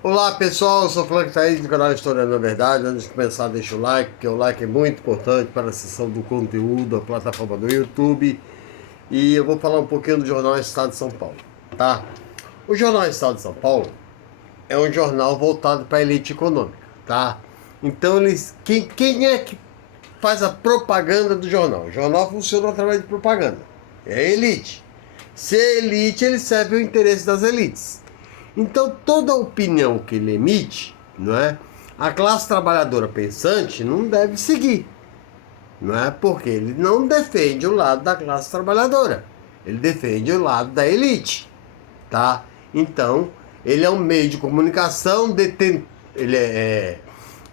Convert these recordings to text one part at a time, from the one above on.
Olá pessoal, eu sou o Frank Thaís do canal Historiando a Verdade. Antes de começar, deixa o like, porque o like é muito importante para a seção do conteúdo, a plataforma do YouTube. E eu vou falar um pouquinho do Jornal Estado de São Paulo, tá? O Jornal Estado de São Paulo é um jornal voltado para a elite econômica, tá? Então, quem é que faz a propaganda do jornal? O jornal funciona através de propaganda. É a elite. Se é elite, ele serve o interesse das elites. Então, toda opinião que ele emite, não é? A classe trabalhadora pensante não deve seguir, não é? Porque ele não defende o lado da classe trabalhadora, ele defende o lado da elite, tá? Então, ele é um meio de comunicação, ele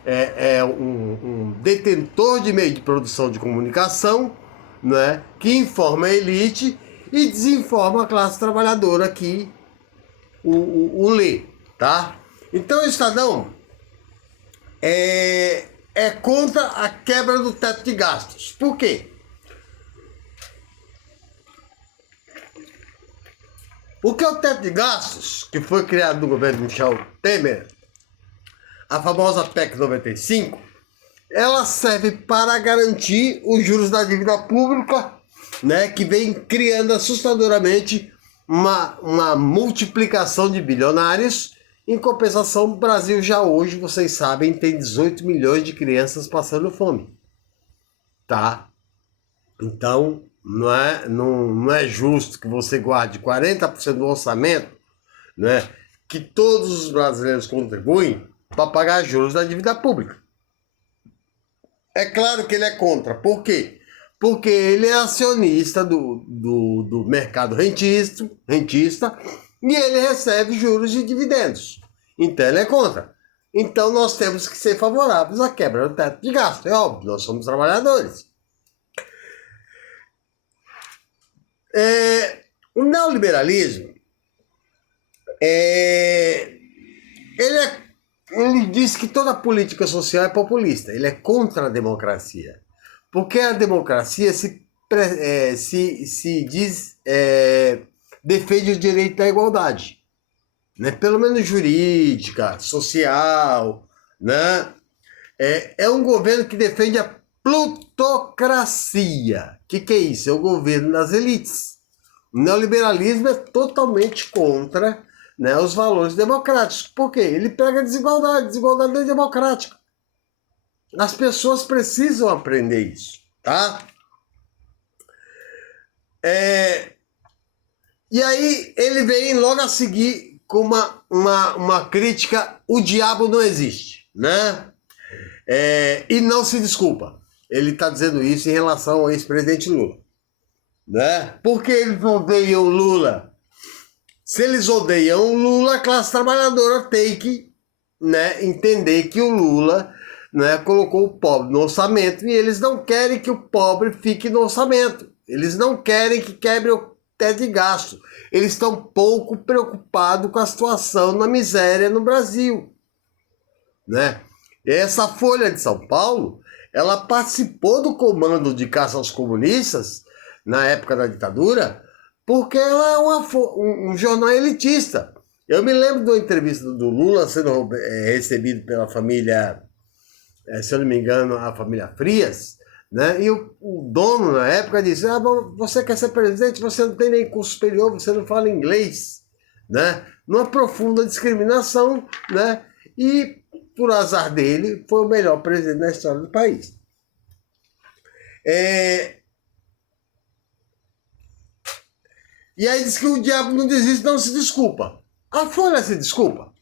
é um detentor de meio de produção de comunicação, não é? Que informa a elite e desinforma a classe trabalhadora que o lê, tá? Então o Estadão é contra a quebra do teto de gastos. Por quê? Porque o teto de gastos, que foi criado no governo de Michel Temer, a famosa PEC 95, ela serve para garantir os juros da dívida pública, né, que vem criando assustadoramente uma multiplicação de bilionários. Em compensação, o Brasil já hoje, vocês sabem, tem 18 milhões de crianças passando fome, tá? Então, não é justo que você guarde 40% do orçamento, né, que todos os brasileiros contribuem para pagar juros da dívida pública. É claro que ele é contra. Por quê? Porque ele é acionista do mercado rentista e ele recebe juros de dividendos. Então ele é contra. Então nós temos que ser favoráveis à quebra do teto de gasto. É óbvio, nós somos trabalhadores. O neoliberalismo, ele diz que toda política social é populista. Ele é contra a democracia. Porque a democracia se diz, defende o direito da igualdade, né? Pelo menos jurídica, social, né? É um governo que defende a plutocracia. O que é isso? É o governo das elites. O neoliberalismo é totalmente contra, né, os valores democráticos. Por quê? Ele pega a desigualdade. Desigualdade não é democrática. As pessoas precisam aprender isso, tá? E aí ele vem logo a seguir com uma crítica: o diabo não existe, né? E não se desculpa. Ele está dizendo isso em relação ao ex-presidente Lula, né? Por que eles odeiam Lula? Se eles odeiam o Lula, a classe trabalhadora tem que, né, entender que o Lula, né, colocou o pobre no orçamento e eles não querem que o pobre fique no orçamento. Eles não querem que quebre o teto de gasto. Eles estão pouco preocupados com a situação na miséria no Brasil, né? Essa Folha de São Paulo, ela participou do comando de caça aos comunistas na época da ditadura, porque ela é um jornal elitista. Eu me lembro de uma entrevista do Lula sendo recebido pela família, se eu não me engano, a família Frias, né? E o dono, na época, disse: você quer ser presidente, você não tem nem curso superior, você não fala inglês, né? Numa profunda discriminação, né? E, por azar dele, foi o melhor presidente da história do país. E aí diz que o diabo não desiste, não se desculpa. A Folha se desculpa.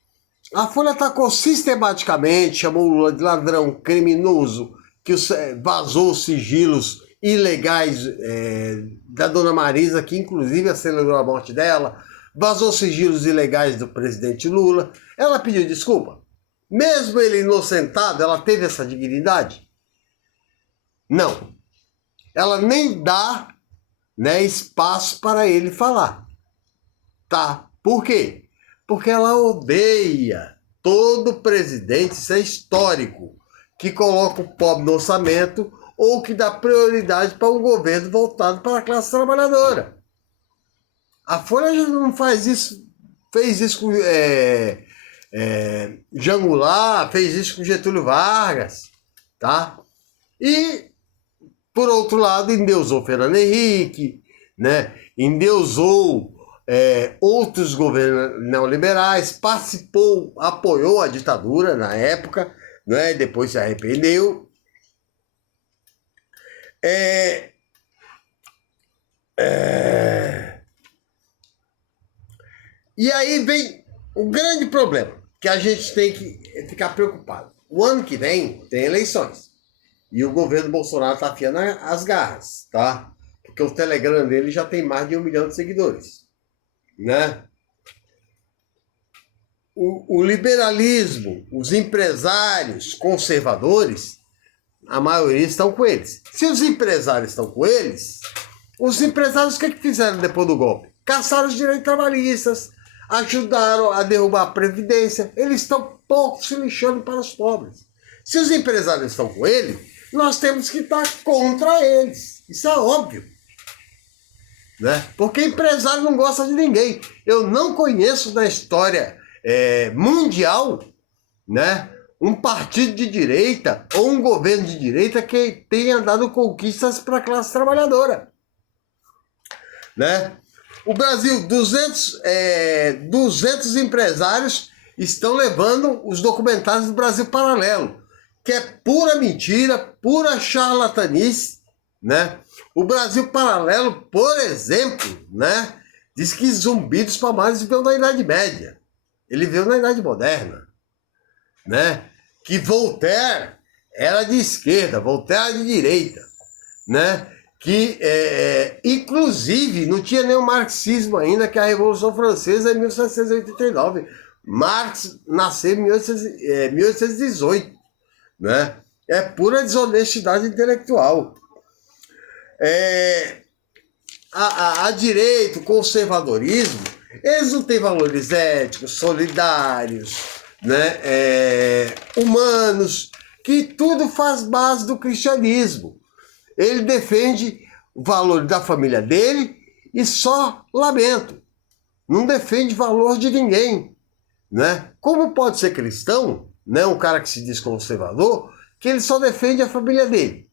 A Folha atacou sistematicamente, chamou o Lula de ladrão, criminoso, que vazou sigilos ilegais da dona Marisa, que inclusive acelerou a morte dela, vazou sigilos ilegais do presidente Lula. Ela pediu desculpa. Mesmo ele inocentado, ela teve essa dignidade? Não. Ela nem dá, né, espaço para ele falar. Tá? Por quê? Porque ela odeia todo presidente, isso é histórico, que coloca o pobre no orçamento ou que dá prioridade para um governo voltado para a classe trabalhadora. A Folha já não faz isso, fez isso com Jango Goulart fez isso com Getúlio Vargas, tá? E, por outro lado, endeusou Fernando Henrique, né? Endeusou outros governos neoliberais, participou, apoiou a ditadura na época, né? Depois se arrependeu. E aí vem o grande problema, que a gente tem que ficar preocupado. O ano que vem tem eleições. E o governo Bolsonaro está afiando as garras, tá? Porque o Telegram dele já tem mais de 1 milhão de seguidores, né? O liberalismo, os empresários conservadores, a maioria estão com eles. Se os empresários estão com eles, os empresários o que fizeram depois do golpe? Caçaram os direitos trabalhistas, ajudaram a derrubar a Previdência, eles estão pouco se lixando para os pobres. Se os empresários estão com ele, nós temos que estar contra eles. Isso é óbvio. Né? Porque empresário não gosta de ninguém. Eu não conheço na história mundial, né, um partido de direita ou um governo de direita que tenha dado conquistas para a classe trabalhadora. Né? O Brasil, 200 empresários estão levando os documentários do Brasil Paralelo, que é pura mentira, pura charlatanice, né? O Brasil Paralelo, por exemplo, né, diz que Zumbi dos Palmares viveu na Idade Média. Ele viveu na Idade Moderna, né? Que Voltaire era de esquerda, Voltaire era de direita, né? Que, inclusive, não tinha nem o marxismo ainda, que a Revolução Francesa é 1789. Marx nasceu em 1818, né? É pura desonestidade intelectual. A direita, o conservadorismo, eles não têm valores éticos, solidários, né? Humanos, que tudo faz base do cristianismo. Ele defende o valor da família dele e só lamento. Não defende valor de ninguém, né? Como pode ser cristão, né? Um cara que se diz conservador, que ele só defende a família dele.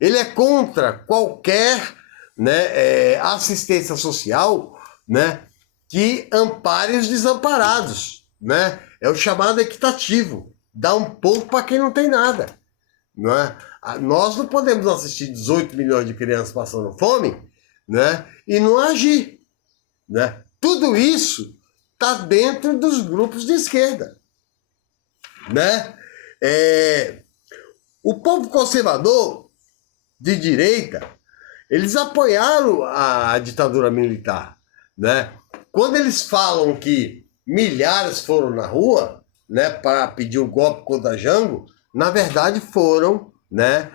Ele é contra qualquer, né, assistência social, né, que ampare os desamparados, né? É o chamado equitativo. Dá um pouco para quem não tem nada. Não é? Nós não podemos assistir 18 milhões de crianças passando fome, né, e não agir. Né? Tudo isso está dentro dos grupos de esquerda. Né? O povo conservador de direita, eles apoiaram a ditadura militar. Né? Quando eles falam que milhares foram na rua, né, para pedir o golpe contra Jango, na verdade foram, né,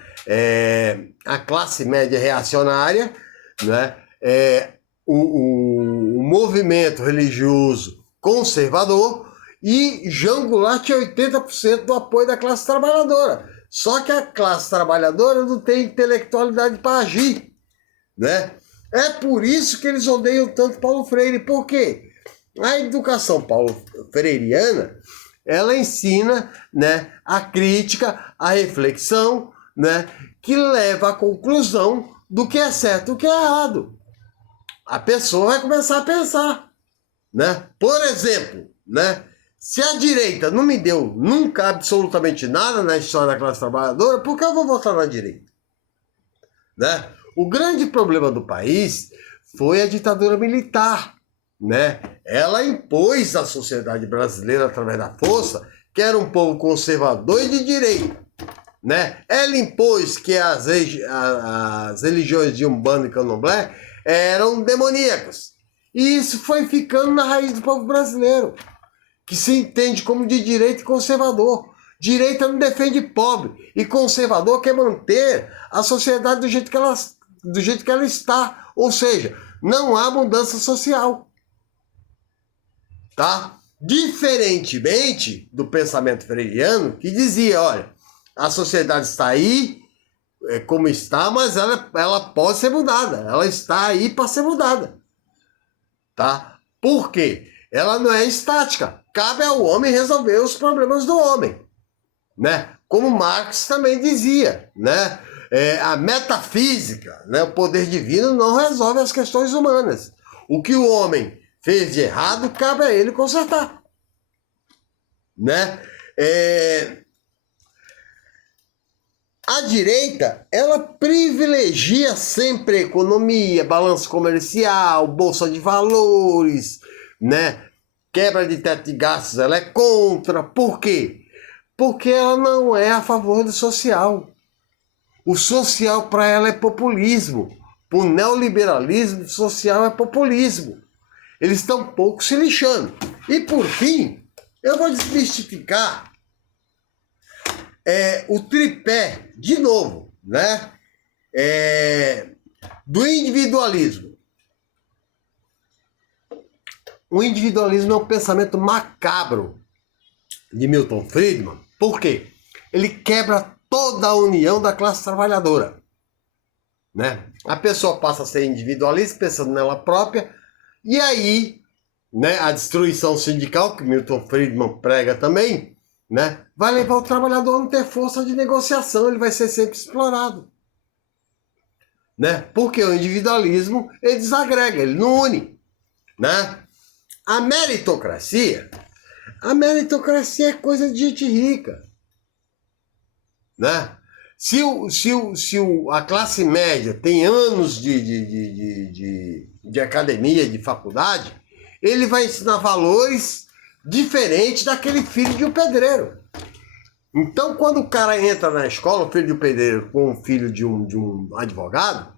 a classe média reacionária, né, o movimento religioso conservador, e Jango Goulart tinha 80% do apoio da classe trabalhadora. Só que a classe trabalhadora não tem intelectualidade para agir. Né? É por isso que eles odeiam tanto Paulo Freire. Por quê? A educação freiriana, ela ensina, né, a crítica, a reflexão, né, que leva à conclusão do que é certo e o que é errado. A pessoa vai começar a pensar. Né? Por exemplo, né, se a direita não me deu nunca absolutamente nada na história da classe trabalhadora, por que eu vou votar na direita? Né? O grande problema do país foi a ditadura militar. Né? Ela impôs à sociedade brasileira, através da força, que era um povo conservador e de direita. Né? Ela impôs que as religiões de Umbanda e Candomblé eram demoníacas. E isso foi ficando na raiz do povo brasileiro, que se entende como de direita e conservador. Direita não defende pobre, e conservador quer manter a sociedade do jeito que ela está. Ou seja, não há mudança social. Tá? Diferentemente do pensamento freiriano, que dizia, olha, a sociedade está aí como está, mas ela pode ser mudada. Ela está aí para ser mudada. Tá? Por quê? Ela não é estática. cabe ao homem resolver os problemas do homem, né? Como Marx também dizia, né? A metafísica, né? O poder divino não resolve as questões humanas. O que o homem fez de errado, cabe a ele consertar, né? A direita, ela privilegia sempre a economia, balanço comercial, bolsa de valores, né? Quebra de teto de gastos, ela é contra. Por quê? Porque ela não é a favor do social. O social para ela é populismo. Para o neoliberalismo, o social é populismo. Eles estão pouco se lixando. E por fim, eu vou desmistificar o tripé, de novo, né? Do individualismo. O individualismo é um pensamento macabro de Milton Friedman. Por quê? Ele quebra toda a união da classe trabalhadora, né? A pessoa passa a ser individualista, pensando nela própria, e aí, né, a destruição sindical, que Milton Friedman prega também, né, vai levar o trabalhador a não ter força de negociação, ele vai ser sempre explorado, né? Porque o individualismo, ele desagrega, ele não une, né? A meritocracia é coisa de gente rica, né? Se a classe média tem anos de academia, de faculdade, ele vai ensinar valores diferentes daquele filho de um pedreiro. Então, quando o cara entra na escola, o filho de um pedreiro com o filho de um advogado,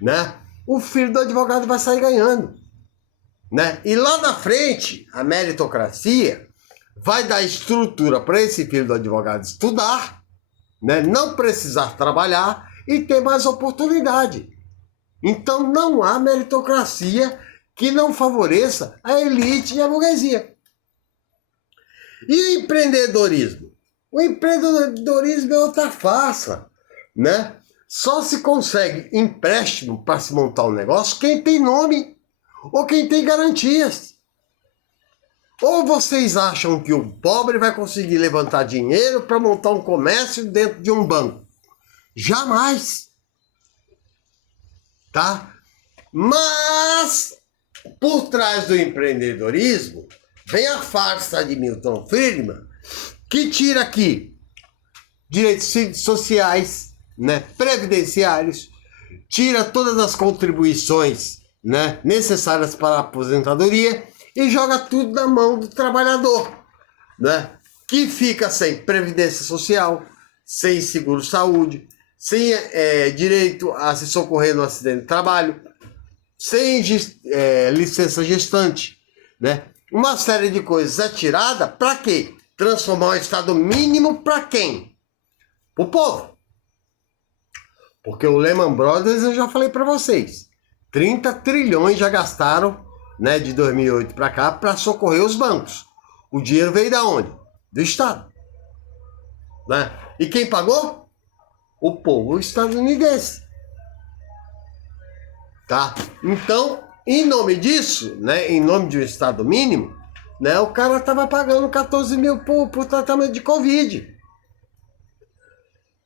né? O filho do advogado vai sair ganhando, né? E lá na frente, a meritocracia vai dar estrutura para esse filho do advogado estudar, né? Não precisar trabalhar e ter mais oportunidade. Então não há meritocracia que não favoreça a elite e a burguesia. E o empreendedorismo? O empreendedorismo é outra farsa, né? Só se consegue empréstimo para se montar um negócio quem tem nome ou quem tem garantias. Ou vocês acham que o pobre vai conseguir levantar dinheiro para montar um comércio dentro de um banco? Jamais. Tá? Mas, por trás do empreendedorismo, vem a farsa de Milton Friedman, que tira aqui direitos sociais, né, previdenciários, tira todas as contribuições, né, necessárias para a aposentadoria e joga tudo na mão do trabalhador, né, que fica sem previdência social, sem seguro-saúde, sem direito a se socorrer no acidente de trabalho, sem licença gestante, né? Uma série de coisas é tirada para quê? Transformar o Estado mínimo para quem? Para o povo. Porque o Lehman Brothers, eu já falei para vocês, 30 trilhões já gastaram, né, de 2008 para cá para socorrer os bancos. O dinheiro veio da onde? Do Estado. Né? E quem pagou? O povo estadunidense. Tá? Então, em nome disso, né, em nome de um Estado mínimo, né, o cara estava pagando 14 mil por tratamento de Covid.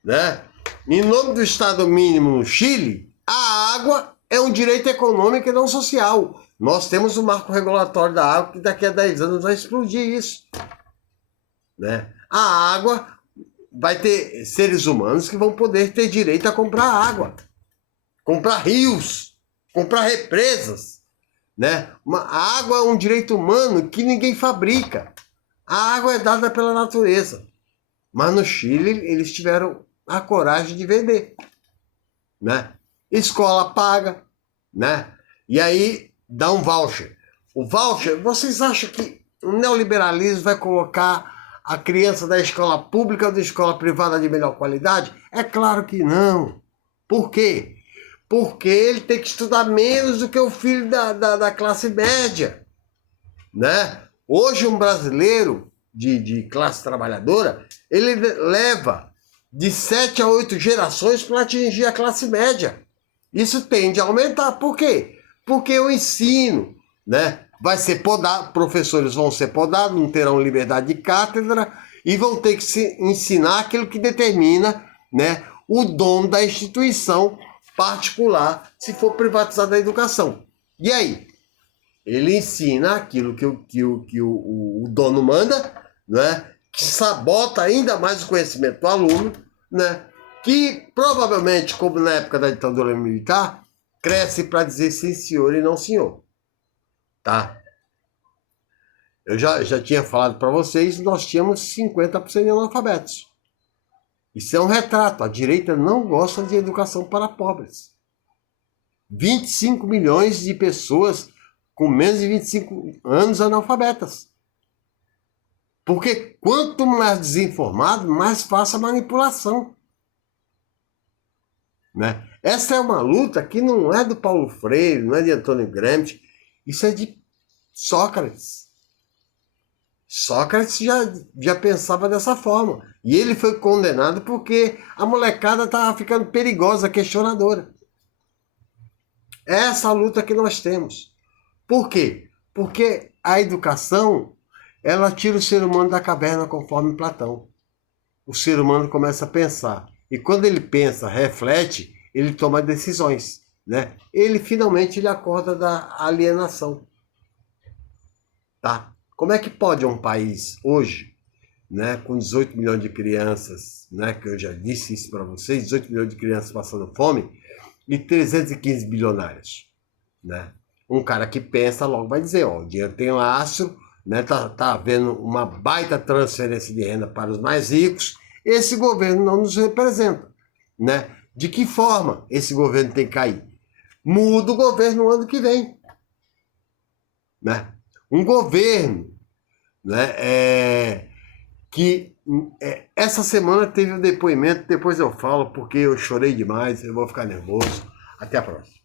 Né? Em nome do Estado mínimo no Chile, a água é um direito econômico e não social. Nós temos o marco regulatório da água que daqui a 10 anos vai explodir isso. Né? A água vai ter seres humanos que vão poder ter direito a comprar água, comprar rios, comprar represas. Né? A água é um direito humano que ninguém fabrica. A água é dada pela natureza. Mas no Chile eles tiveram a coragem de vender. Né? Escola paga, né? E aí dá um voucher. O voucher, vocês acham que o neoliberalismo vai colocar a criança da escola pública ou da escola privada de melhor qualidade? É claro que não. Por quê? Porque ele tem que estudar menos do que o filho da classe média. Né? Hoje um brasileiro de classe trabalhadora, ele leva de 7 a 8 gerações para atingir a classe média. Isso tende a aumentar. Por quê? Porque o ensino, né, vai ser podado, professores vão ser podados, não terão liberdade de cátedra e vão ter que se ensinar aquilo que determina, né, o dono da instituição particular, se for privatizada a educação. E aí? Ele ensina aquilo que o dono manda, né, que sabota ainda mais o conhecimento do aluno, né, que provavelmente, como na época da ditadura militar, cresce para dizer sim senhor e não senhor. Tá? Eu já tinha falado para vocês, nós tínhamos 50% de analfabetos. Isso é um retrato. A direita não gosta de educação para pobres. 25 milhões de pessoas com menos de 25 anos analfabetas. Porque quanto mais desinformado, mais fácil a manipulação. Né? Essa é uma luta que não é do Paulo Freire, não é de Antônio Gramsci, isso é de Sócrates. Sócrates já pensava dessa forma. E ele foi condenado porque a molecada estava ficando perigosa, questionadora. É essa a luta que nós temos. Por quê? Porque a educação, ela tira o ser humano da caverna conforme Platão. O ser humano começa a pensar. E quando ele pensa, reflete, ele toma decisões. Né? Ele finalmente ele acorda da alienação. Tá? Como é que pode um país hoje, né, com 18 milhões de crianças, né, que eu já disse isso para vocês, 18 milhões de crianças passando fome e 315 bilionários? Né? Um cara que pensa logo vai dizer, ó, o dinheiro tem lastro, né, tá havendo uma baita transferência de renda para os mais ricos, esse governo não nos representa. Né? De que forma esse governo tem que cair? Muda o governo no ano que vem. Né? Um governo, né, que essa semana teve um depoimento, depois eu falo, porque eu chorei demais, eu vou ficar nervoso. Até a próxima.